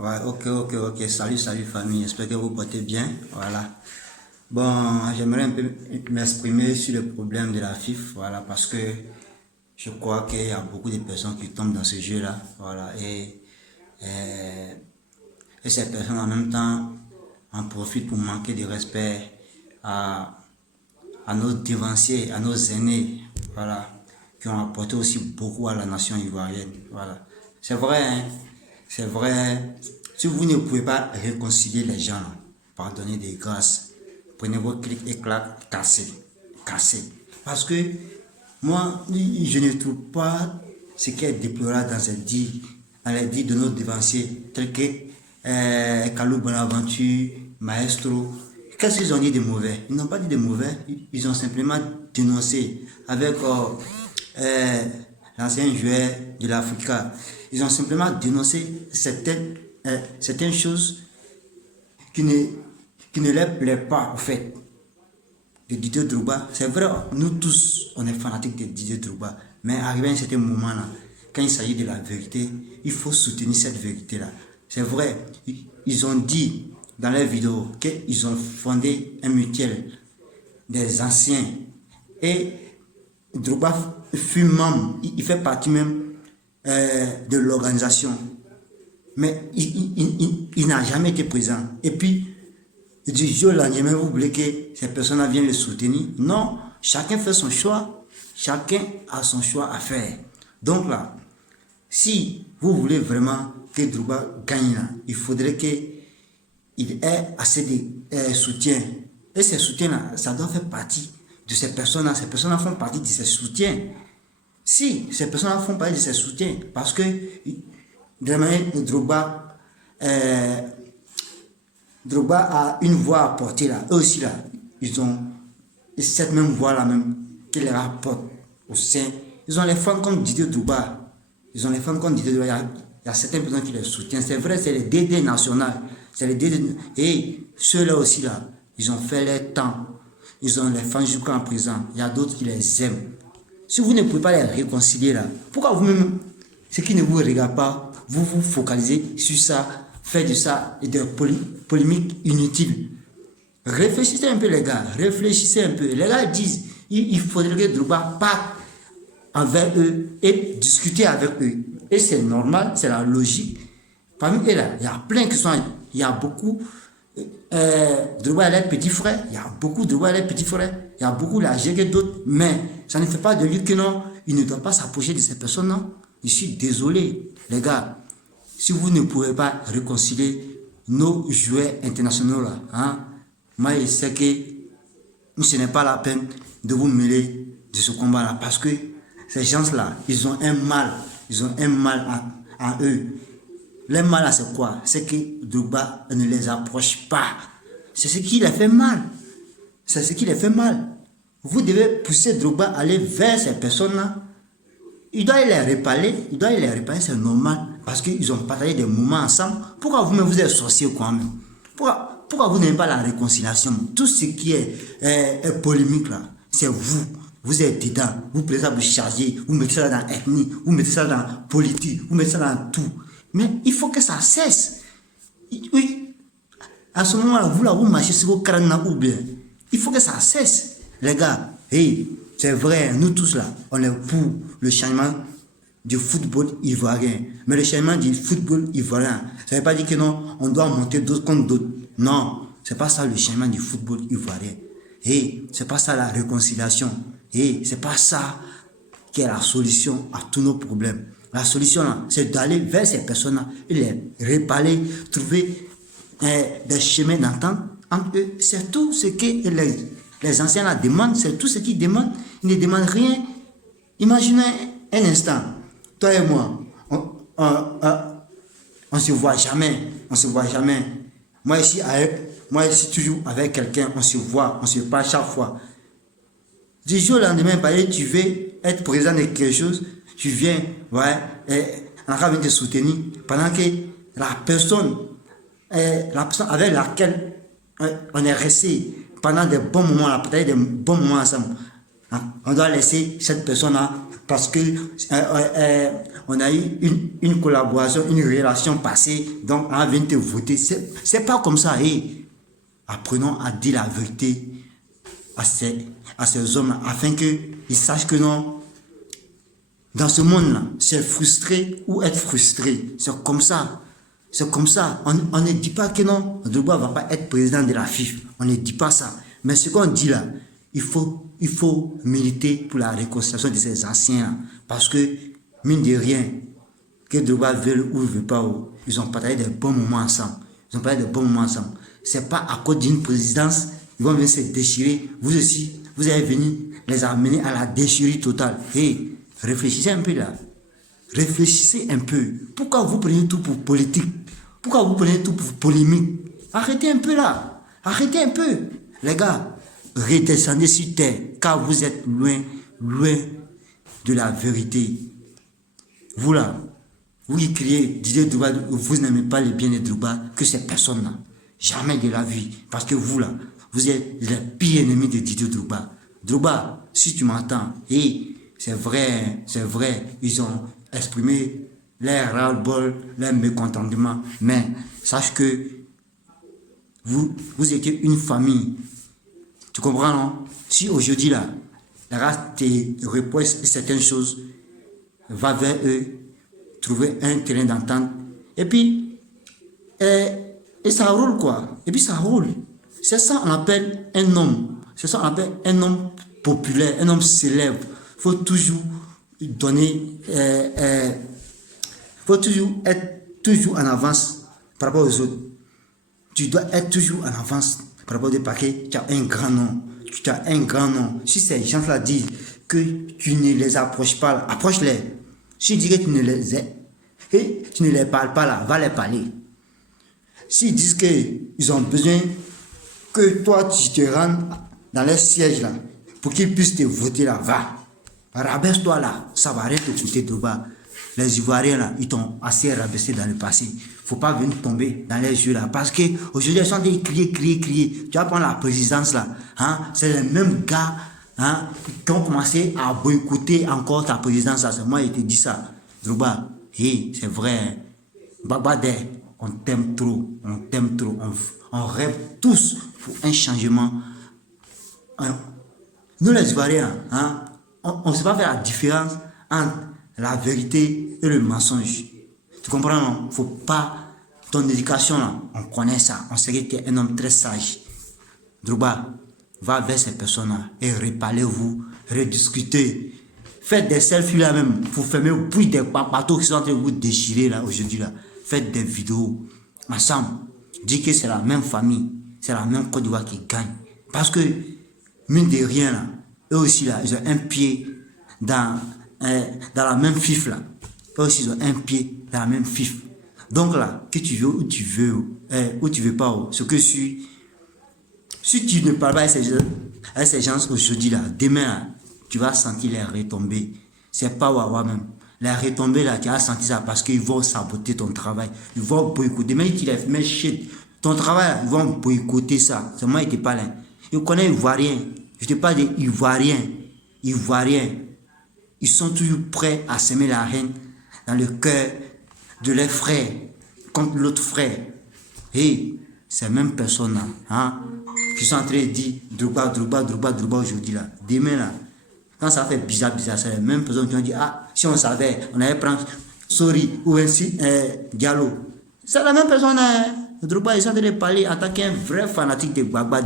Ouais, ok. Salut famille. J'espère que vous portez bien. Voilà. Bon, j'aimerais un peu m'exprimer sur le problème de la FIFA. Voilà, parce que je crois qu'il y a beaucoup de personnes qui tombent dans ce jeu-là. Voilà. Et, et ces personnes en même temps en profitent pour manquer de respect à, à nos devanciers, à nos aînés. Voilà. Qui ont apporté aussi beaucoup à la nation ivoirienne. Voilà. C'est vrai, hein. C'est vrai. Si vous ne pouvez pas réconcilier les gens, là, pardonnez des grâces, prenez vos clics et claques, cassez. Cassez. Parce que moi, je ne trouve pas ce qui est déplorable dans les dits de nos devanciers, tels que Kalou Bonaventure, Maestro. Qu'est-ce qu'ils ont dit de mauvais? Ils n'ont pas dit de mauvais, ils ont simplement dénoncé avec euh, l'ancien joueur de l'Africa. Ils ont simplement dénoncé certaines choses qui ne, qui ne leur plaisent pas, en fait, de Didier Drogba. C'est vrai, nous tous, on est fanatiques de Didier Drogba. Mais arrivé à un certain moment-là, quand il s'agit de la vérité, il faut soutenir cette vérité-là. C'est vrai, ils ont dit dans leurs vidéos qu'ils ont fondé un mutuel des anciens. Et Drogba fut membre, il fait partie même de l'organisation. Mais il n'a jamais été présent. Et puis, du jour au lendemain, vous voulez que ces personnes viennent le soutenir? Non, chacun fait son choix. Chacun a son choix à faire. Donc là, si vous voulez vraiment que Drogba gagne là, il faudrait qu'il ait assez de soutien. Et ces soutiens-là, ça doit faire partie de ces personnes-là. Ces personnes-là font partie de ces soutiens. Si ces personnes-là font partie de ces soutiens, parce que de la manière Drogba, Drogba a une voix à porter là. Eux aussi là, ils ont cette même voix là même qui les rapporte au sein. Ils ont les fans comme Didier Drogba. Ils ont les fans comme Didier Drogba. Il y a certaines personnes qui les soutiennent. C'est vrai, c'est les DD national. C'est les DD. Et ceux-là aussi là, ils ont fait leur temps. Ils ont les fans jusqu'à présent. Il y a d'autres qui les aiment. Si vous ne pouvez pas les réconcilier là, pourquoi vous-même, ce qui ne vous regarde pas, vous vous focalisez sur ça, faites de ça et de polémiques inutiles? Réfléchissez un peu les gars, réfléchissez un peu. Les gars disent, il faudrait que Drogba parte envers eux et discuter avec eux. Et c'est normal, c'est la logique. Parmi eux là, il y a plein qui sont, il y a beaucoup, Drogba a les petits frères, il y a beaucoup Drogba a les petits frères, il y a beaucoup la que d'autres, mais ça ne fait pas de lui que non, il ne doit pas s'approcher de ces personnes, non. Je suis désolé, les gars, si vous ne pouvez pas réconcilier nos joueurs internationaux là, hein, moi je sais que ce n'est pas la peine de vous mêler de ce combat là, parce que ces gens là, ils ont un mal en eux. Le mal là c'est quoi? C'est que Drogba ne les approche pas. C'est ce qui les fait mal. C'est ce qui les fait mal. Vous devez pousser Drogba à aller vers ces personnes-là. Il doit les réparer, c'est normal. Parce qu'ils ont partagé des moments ensemble. Pourquoi vous-même vous êtes sorcier quand même? Pourquoi vous n'aimez pas la réconciliation? Tout ce qui est polémique là, c'est vous. Vous êtes dedans. Vous prenez ça, vous chargez. Vous mettez ça dans l'ethnie. Vous mettez ça dans la politique. Vous mettez ça dans tout. Mais il faut que ça cesse. Oui. À ce moment-là, vous marchez sur vos crânes ou bien. Il faut que ça cesse. Les gars, hey, c'est vrai, nous tous là, on est pour le changement du football ivoirien. Mais le changement du football ivoirien, ça ne veut pas dire que non, on doit monter d'autres contre d'autres. Non, c'est pas ça le changement du football ivoirien. Et c'est pas ça la réconciliation. Et c'est pas ça qui est la solution à tous nos problèmes. La solution là, c'est d'aller vers ces personnes-là et les réparer, trouver des chemins d'entente entre eux. C'est tout ce que les anciens là demandent, c'est tout ce qu'ils demandent. Ils ne demandent rien. Imaginez un instant, toi et moi, on se voit jamais, on se voit jamais. Moi ici toujours avec quelqu'un, on se voit, on se parle chaque fois. Du jour au lendemain, tu veux être présent de quelque chose, tu viens, ouais, on va venir te soutenir pendant que la personne avec laquelle on est resté pendant des bons moments, là, peut-être des bons moments ensemble. On doit laisser cette personne-là parce que on a eu une collaboration, une relation passée, donc on vient te voter. C'est pas comme ça. Et apprenons à dire la vérité à ces hommes-là, afin qu'ils sachent que non, dans ce monde-là, c'est frustrer ou être frustré. C'est comme ça. C'est comme ça. On ne dit pas que non, Drogba ne va pas être président de la FIFA. On ne dit pas ça. Mais ce qu'on dit là, il faut militer pour la réconciliation de ces anciens là. Parce que, mine de rien, que Drogba veut ou ne veut pas, ils ont partagé des bons moments ensemble. Ils ont partagé des bons moments ensemble. C'est pas à cause d'une présidence, ils vont venir se déchirer. Vous aussi, vous allez venir les amener à la déchirure totale. Et réfléchissez un peu là. Réfléchissez un peu. Pourquoi vous prenez tout pour politique? Pourquoi vous prenez tout pour polémique? Arrêtez un peu là. Arrêtez un peu. Les gars, redescendez sur terre, car vous êtes loin de la vérité. Vous là, vous qui criez, Didier Drogba, vous n'aimez pas les biens de Drogba, que ces personnes-là. Jamais de la vie. Parce que vous là, vous êtes les pires ennemis de Didier Drogba. Drogba, si tu m'entends, et c'est vrai, ils ont exprimé leur ras-le-bol, leur mécontentement, mais sache que vous étiez une famille. Tu comprends, non? Si aujourd'hui là, la race te reproche certaines choses, va vers eux, trouver un terrain d'entente, et puis, et ça roule quoi. Et puis ça roule. C'est ça qu'on appelle un homme. C'est ça qu'on appelle un homme populaire, un homme célèbre. Il faut toujours donner, faut toujours être toujours en avance par rapport aux autres. Tu dois être toujours en avance par rapport aux paquets. Tu as un grand nom. Tu as un grand nom. Si ces gens-là disent que tu ne les approches pas, là, approche-les. Si tu dis que tu ne les parles pas là, va les parler. S'ils disent qu'ils ont besoin que toi tu te rendes dans les sièges là, pour qu'ils puissent te voter là, va. Rabaisse-toi là, ça va rien te coûter de bas. Les Ivoiriens là, ils t'ont assez rabaissé dans le passé. Faut pas venir tomber dans les yeux là. Parce que aujourd'hui, ils sont en train de crier. Tu vas prendre la présidence là. Hein? C'est les mêmes gars qui ont commencé à boycotter encore ta présidence là. C'est moi qui te dis ça. Drogba, c'est vrai. Babadé, on t'aime trop. On rêve tous pour un changement. Nous les Ivoiriens, on ne sait pas faire la différence entre la vérité et le mensonge. Tu comprends, non? Faut pas... Ton éducation, là, on connaît ça. On sait que tu es un homme très sage. Drogba, va vers ces personnes-là et reparlez-vous, rediscutez. Faites des selfies là même pour fermer au bruit des bateaux qui sont en train de vous déchirer là aujourd'hui là. Faites des vidéos ensemble. Dites que c'est la même famille, c'est la même Côte d'Ivoire qui gagne. Parce que, mine de rien là, eux aussi là, ils ont un pied dans la même fif là. Eux aussi ils ont un pied dans la même fif. Donc là, que tu veux ou tu veux pas, ce que si tu ne parles pas avec ces gens aujourd'hui là, demain là, tu vas sentir les retombées. C'est pas Wawa même. Les retombées là, tu vas sentir ça parce qu'ils vont saboter ton travail. Ils vont boycotter. Même si tu les fais shit, ton travail là, ils vont boycotter ça. C'est moi qui te parle. Je connais les Ivoiriens. Je te parle des Ivoiriens. Ils sont toujours prêts à semer la haine dans le cœur de leurs frères contre l'autre frère. Et ces mêmes personnes là, qui sont en train de dire Drogba aujourd'hui là. Demain là, quand ça fait bizarre, c'est les mêmes personnes qui ont dit si on savait, on allait prendre Sori ou ainsi Diallo. C'est la même personne. Drogba, ils sont en train de parler en tant qu'un vrai fanatique de Gbagba.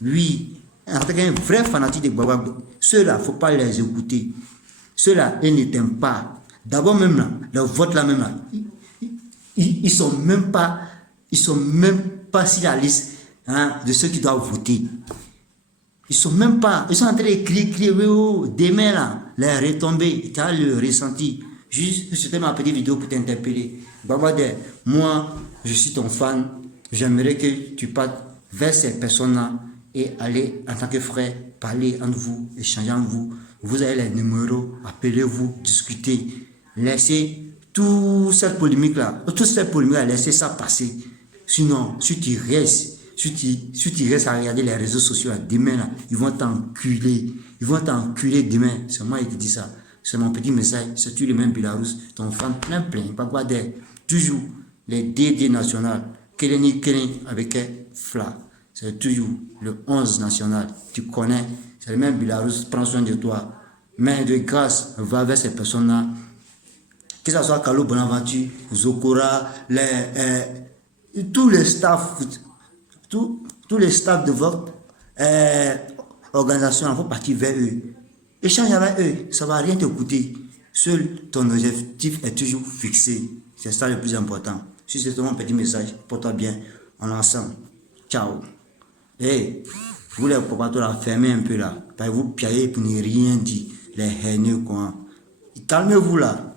Lui, en tant qu'un vrai fanatique de Gbagba. Ceux-là, il ne faut pas les écouter. Ceux-là, ils ne t'aiment pas. D'abord même là, le vote là même là, ils sont même pas sur la liste de ceux qui doivent voter. Ils sont en train de crier, demain là, les retombées, tu as le ressenti. Juste, c'était ma petite vidéo pour t'interpeller. Babadé, moi, je suis ton fan, j'aimerais que tu partes vers ces personnes-là et aller en tant que frère, parler entre vous, échanger entre vous. Vous avez les numéros, appelez-vous, discutez. Laissez toute cette polémique-là, laissez ça passer. Sinon, si tu restes à regarder les réseaux sociaux, demain, là, ils vont t'enculer demain. C'est moi qui te dis ça. C'est mon petit message. C'est tu le même Belarus. Ton fan plein, pas quoi d'air. Toujours les DD nationales. Keleni avec Fla. C'est toujours le 11 national. Tu connais. C'est le même Belarus. Prends soin de toi. Mais de grâce, va vers ces personnes-là. Que ce soit Carlo Bonaventure, Zokora, tous les staffs, tous les staffs de votre organisation, il faut partir vers eux. Échange avec eux, ça ne va rien te coûter. Seul ton objectif est toujours fixé. C'est ça le plus important. Si c'est ton petit message, porte-toi bien. On est ensemble. Ciao. Et vous les propriétaires, fermez un peu là. Vous piaillez pour ne rien dire. Les haineux, quoi. Calmez-vous là.